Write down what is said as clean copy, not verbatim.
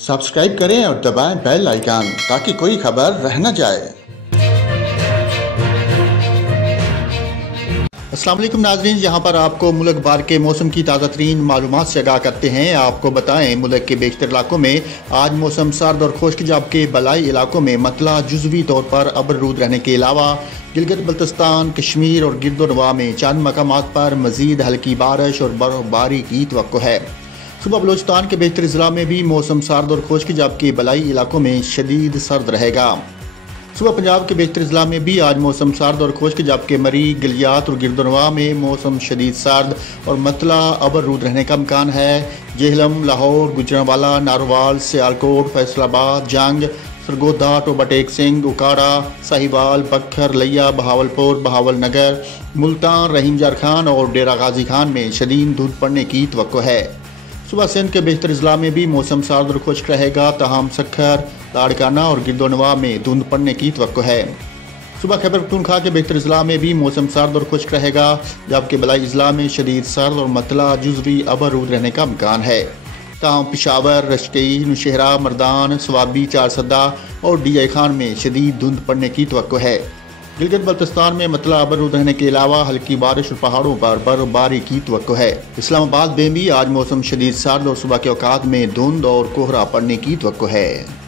Subscribe करें और दबाएं बेल आइकन ताकि कोई खबर रह न जाए। अस्सलाम वालेकुम नाज़रीन, यहाँ पर आपको मुल्क भर के मौसम की ताज़ा तरीन मालूमात से आगाह करते हैं। आपको बताएं, मुल्क के बेशतर इलाकों में आज मौसम सर्द और खुश्क, जबकि बलाई इलाकों में मतला जुज़वी तौर पर अबरूद रहने के अलावा गिलगित बल्तिस्तान, कश्मीर और गिरदोनवा में चंद मकामात पर मजीद हल्की बारिश और बर्फबारी की तवक्को है। सुबह बलोचिस्तान के बेशतर ज़िला में भी मौसम सर्द और खुश्क, जबकि बलाई इलाकों में शदीद सर्द रहेगा। सुबह पंजाब के बेशतर ज़िला में भी आज मौसम सर्द और खुश्क, जबकि मरी, गिलियात और गिरदोनवा में मौसम शदीद सर्द और मतला अबरूद रहने का इम्कान है। जेहलम, लाहौर, गुजरांवाला, नारोवाल, सियालकोट, फैसलाबाद, जंग, सरगोधा, टोबा टेक सिंह, उकाड़ा, साहिवाल, बखर, लिया, बहावलपुर, बहावल नगर, मुल्तान, रहीम जार खान और डेरा गाजी खान में शदीद धूप पड़ने की तवक्को है। सुबह सिंध के बेशतर ज़िला में भी मौसम सर्द और खुश्क रहेगा, तहम सखर, लाड़काना और गिरदोनवा में धुंध पड़ने की तवक्को है। सुबह खैबर पख्तूनख्वा के बेशतर ज़िला में भी मौसम सर्द और खुश्क रहेगा, जबकि बलाई ज़िला में शदीद सर्द और मतला जुज़वी अबरूद रहने का इम्कान है। तहम पिशावर, रश्कई, नौशहरा, मर्दान, स्वाबी, चारसदा और डीआई खान में शदीद धुंध पड़ने की तवक्को है। गिलगित बल्तिस्तान में मतला अबरूद रहने के अलावा हल्की बारिश और पहाड़ों पर बर्फबारी की तवक्को है। इस्लामाबाद में भी आज मौसम शदीद सर्द और सुबह के औकात में धुंध और कोहरा पड़ने की तवक्को है।